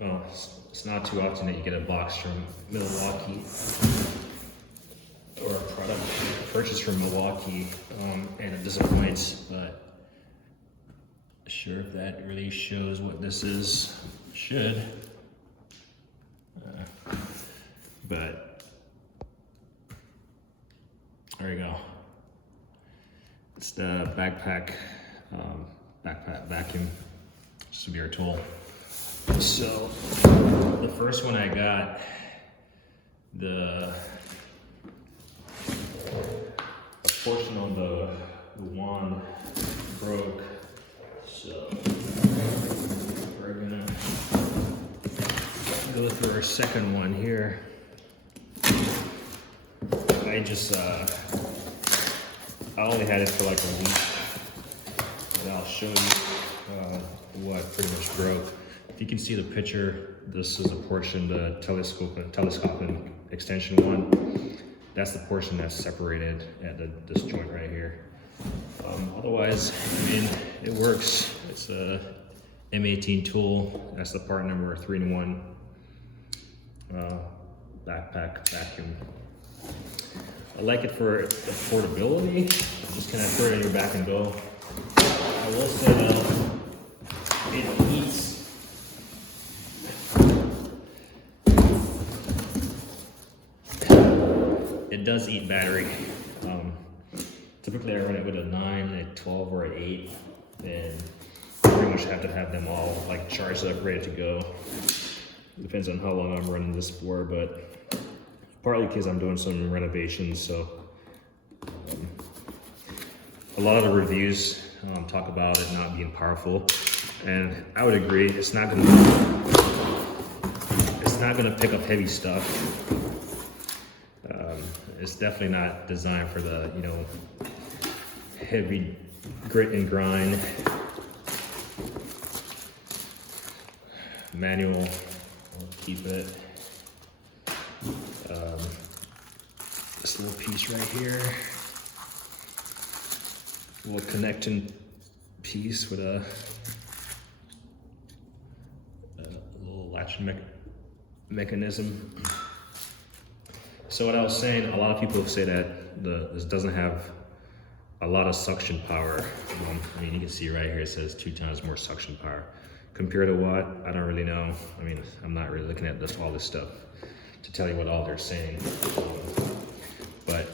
well, it's not too often that you get a box from Milwaukee or a product purchased from Milwaukee and it disappoints, but sure if that really shows what this is. Should. But there you go. It's the backpack vacuum. Just a BareTool. So the first one I got, a portion on the wand broke. So we're gonna go through our second one here. I only had it for like a week, and I'll show you what pretty much broke. If you can see the picture, this is a portion, the telescoping extension one. That's the portion that's separated at this joint right here. Otherwise, I mean, it works. It's a M18 tool. That's the part number 3-in-1 backpack vacuum. I like it for affordability. Just kind of throw it in your back and go. I will say that it eats. It does eat battery. Typically I run it with a 9, a 12, or an 8, and pretty much have to have them all like charged up, ready to go. Depends on how long I'm running this for, but partly because I'm doing some renovations, so a lot of the reviews talk about it not being powerful, and I would agree. It's not gonna pick up heavy stuff. It's definitely not designed for the, you know, heavy grit and grind. Manual, I'll keep it. This little piece right here, little connecting piece with a little latch mechanism. So what I was saying, a lot of people say that this doesn't have a lot of suction power. I mean, you can see right here, it says 2 times more suction power. Compared to what? I don't really know. I mean, I'm not really looking at all this stuff to tell you what all they're saying. But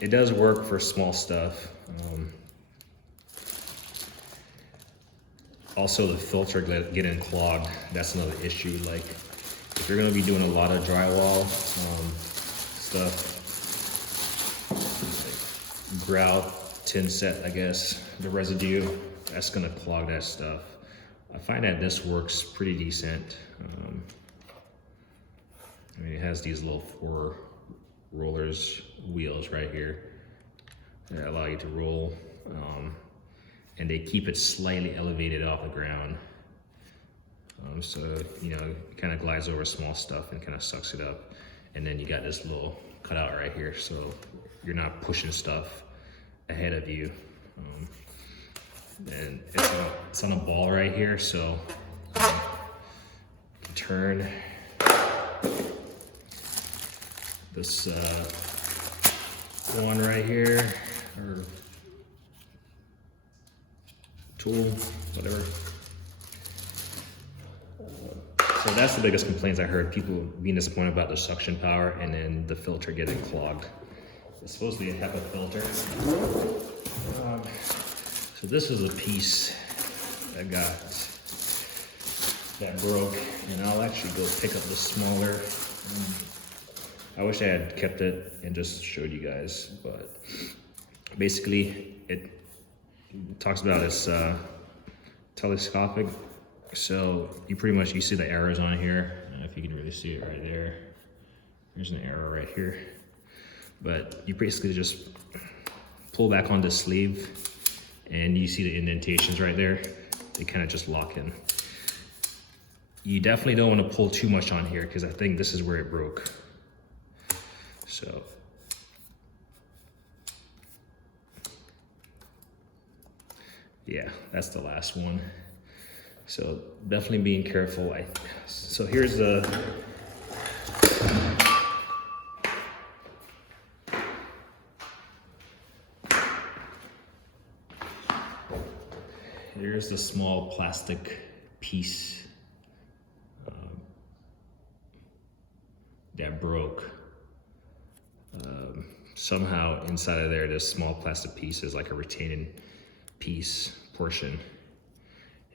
it does work for small stuff. Also, the filter getting clogged, that's another issue. Like, if you're gonna be doing a lot of drywall stuff, like grout, tin set, I guess, the residue, that's gonna clog that stuff. I find that this works pretty decent. I mean, it has these little 4 rollers, wheels right here that allow you to roll, and they keep it slightly elevated off the ground. So, you know, it kind of glides over small stuff and kind of sucks it up. And then you got this little cutout right here, so you're not pushing stuff ahead of you. And it's on a ball right here, so you can turn this one right here, or tool, whatever. So that's the biggest complaints I heard, people being disappointed about the suction power and then the filter getting clogged. It's supposed to be a HEPA filter. So this is a piece I got that broke, and I'll actually go pick up the smaller. I wish I had kept it and just showed you guys, but basically it talks about its telescopic. So you pretty much, you see the arrows on here. I don't know if you can really see it right there. There's an arrow right here. But you basically just pull back on the sleeve and you see the indentations right there. They kind of just lock in. You definitely don't want to pull too much on here because I think this is where it broke. So yeah, that's the last one. So definitely being careful. So here's the small plastic piece that broke. Somehow inside of there, this small plastic piece is like a retaining piece portion.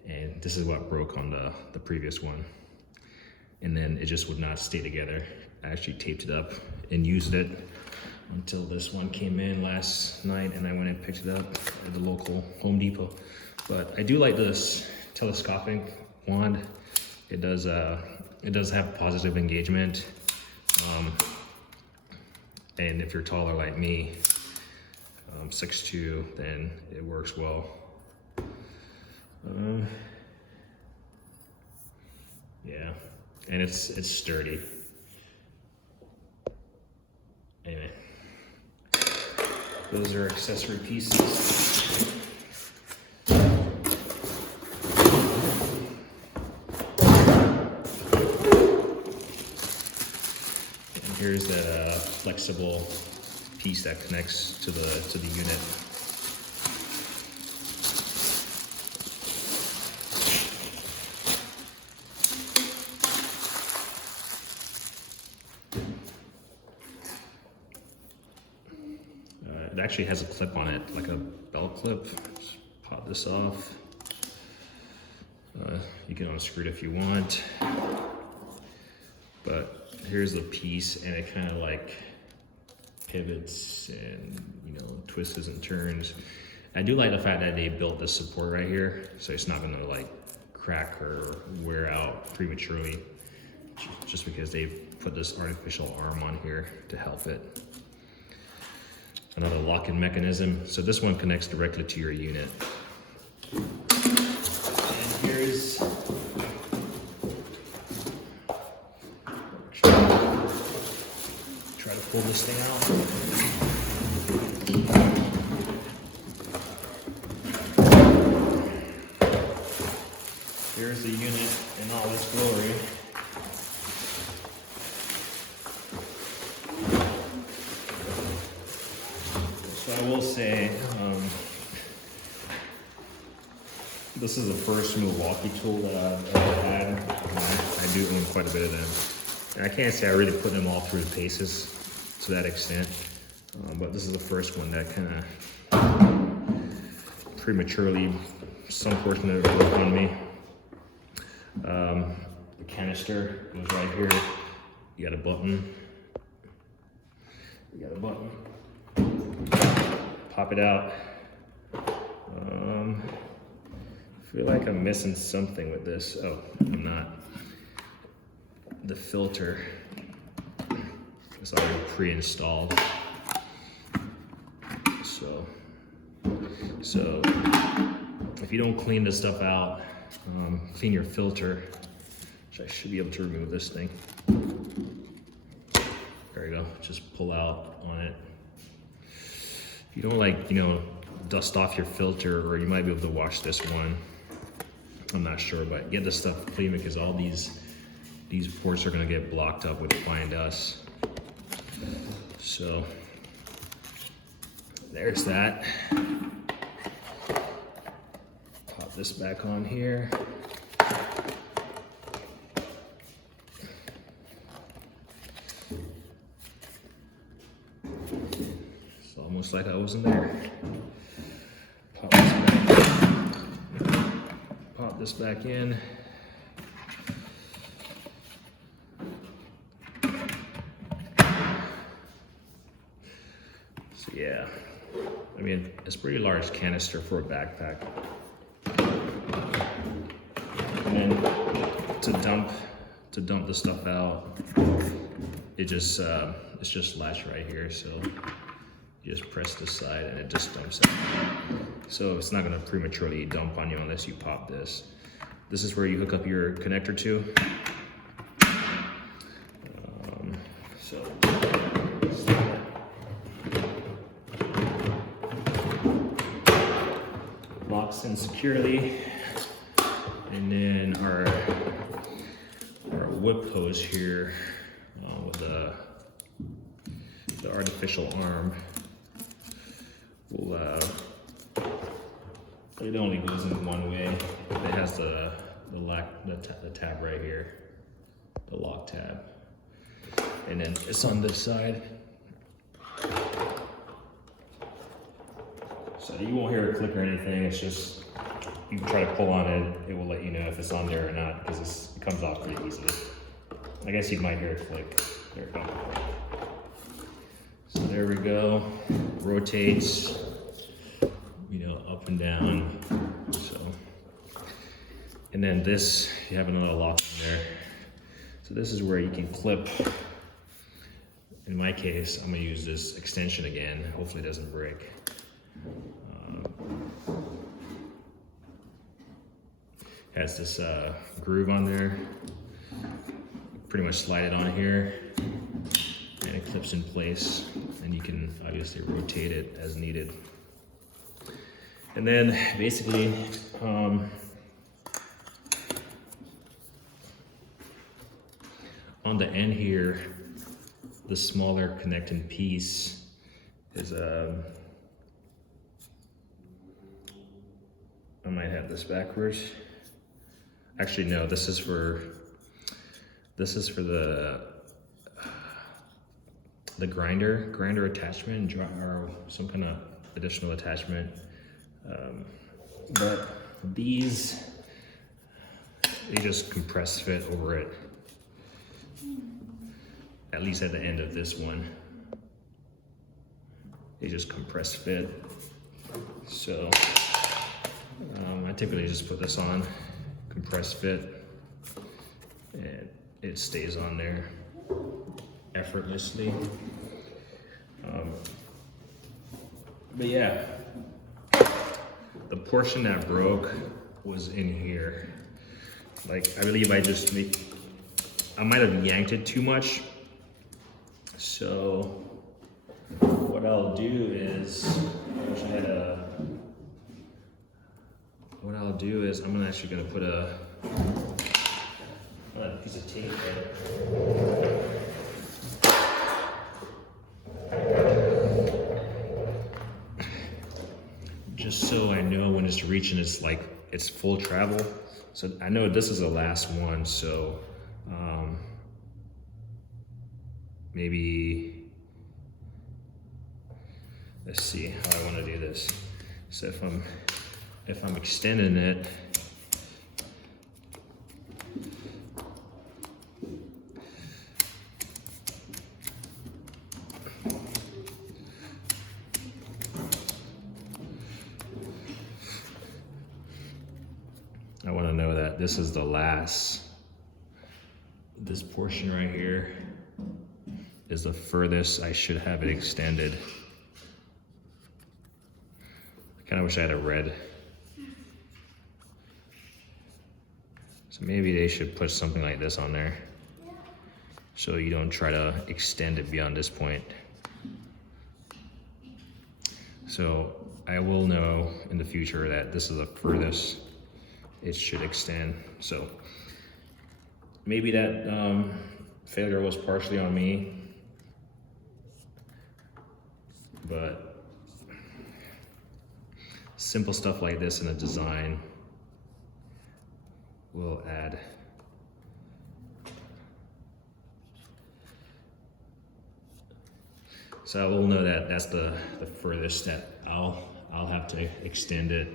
And this is what broke on the previous one. And then it just would not stay together. I actually taped it up and used it until this one came in last night, and I went and picked it up at the local Home Depot. But I do like this telescopic wand. It does have positive engagement. And if you're taller like me, 6'2", then it works well. Yeah, and it's sturdy. Anyway, those are accessory pieces. And here's that flexible piece that connects to the unit. It actually has a clip on it, like a belt clip. Just pop this off. You can unscrew it if you want. But here's the piece, and it kind of like pivots and, you know, twists and turns. I do like the fact that they built this support right here, so it's not gonna like crack or wear out prematurely, just because they've put this artificial arm on here to help it. Another lock-in mechanism. So this one connects directly to your unit. And here's try to pull this thing out. Here's the unit in all its glory. So I will say, this is the first Milwaukee tool that I've ever had. I do own quite a bit of them. And I can't say I really put them all through the paces to that extent, but this is the first one that kind of prematurely, some portion of it broke on me. The canister goes right here. You got a button. Pop it out. I feel like I'm missing something with this. Oh, I'm not. The filter is already pre-installed. So if you don't clean this stuff out, clean your filter, which I should be able to remove this thing. There you go, just pull out on it. If you don't like, you know, dust off your filter, or you might be able to wash this one. I'm not sure, but get this stuff clean, because all these ports are gonna get blocked up with fine dust. So there's that. Pop this back on here. It's almost like I wasn't there. Pop this back in. So yeah, I mean, it's a pretty large canister for a backpack. And then to dump the stuff out, it's just latched right here. So you just press this side and it just dumps out. So it's not gonna prematurely dump on you unless you pop this. This is where you hook up your connector to. Locks in securely, and then our whip hose here with the artificial arm will it only goes in one way. It has the tab right here, the lock tab, and then it's on this side. So you won't hear a click or anything. It's just you can try to pull on it. It will let you know if it's on there or not because it comes off pretty easily. I guess you might hear a click. There we go. So there we go. Rotates, you know, up and down. So, and then this, you have another lock in there. So this is where you can clip. In my case, I'm gonna use this extension again. Hopefully it doesn't break. Has this groove on there. Pretty much slide it on here, and it clips in place. And you can obviously rotate it as needed. And then basically, on the end here, the smaller connecting piece is I might have this backwards. Actually, no, this is for the grinder attachment, or some kind of additional attachment. But these, they just compress fit over it. At least at the end of this one, they just compress fit. So I typically just put this on, compress fit, and it stays on there effortlessly. But yeah, the portion that broke was in here. Like, I believe I might have yanked it too much. So what I'll do is, I'm actually gonna put a piece of tape there. Just so I know when it's reaching its full travel. So I know this is the last one, so maybe, let's see how I want to do this. So if I'm extending it, I want to know that this is the last, this portion right here is the furthest I should have it extended. I kind of wish I had a red. So maybe they should put something like this on there, so you don't try to extend it beyond this point. So I will know in the future that this is the furthest it should extend. So maybe that failure was partially on me, but simple stuff like this in a design will add. So I will know that that's the furthest that I'll have to extend it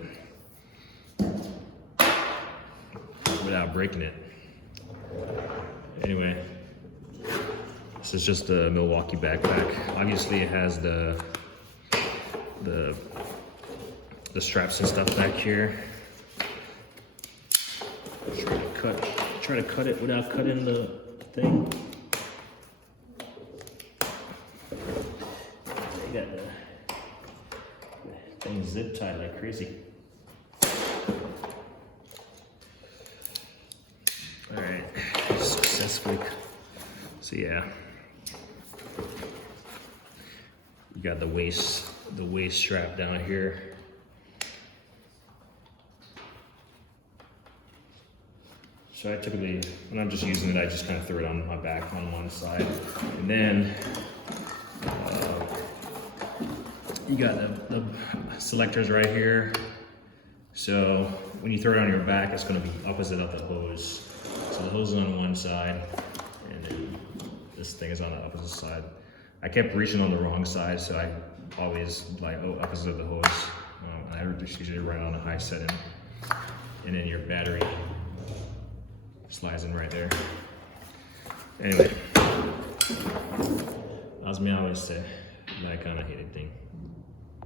without breaking it. Anyway, this is just a Milwaukee backpack. Obviously it has the straps and stuff back here. Try to cut it without cutting the thing. They got the thing zip tied like crazy. All right, successfully. So yeah, you got the waist strap down here. So I typically, when I'm just using it, I just kind of throw it on my back on one side. And then you got the selectors right here. So when you throw it on your back, it's going to be opposite of the hose. So the hose is on one side, and then this thing is on the opposite side. I kept reaching on the wrong side, so I always like, oh, opposite of the hose. I just usually run on a high setting. And then your battery slides in right there. Anyway, as me always say, that kind of hated thing.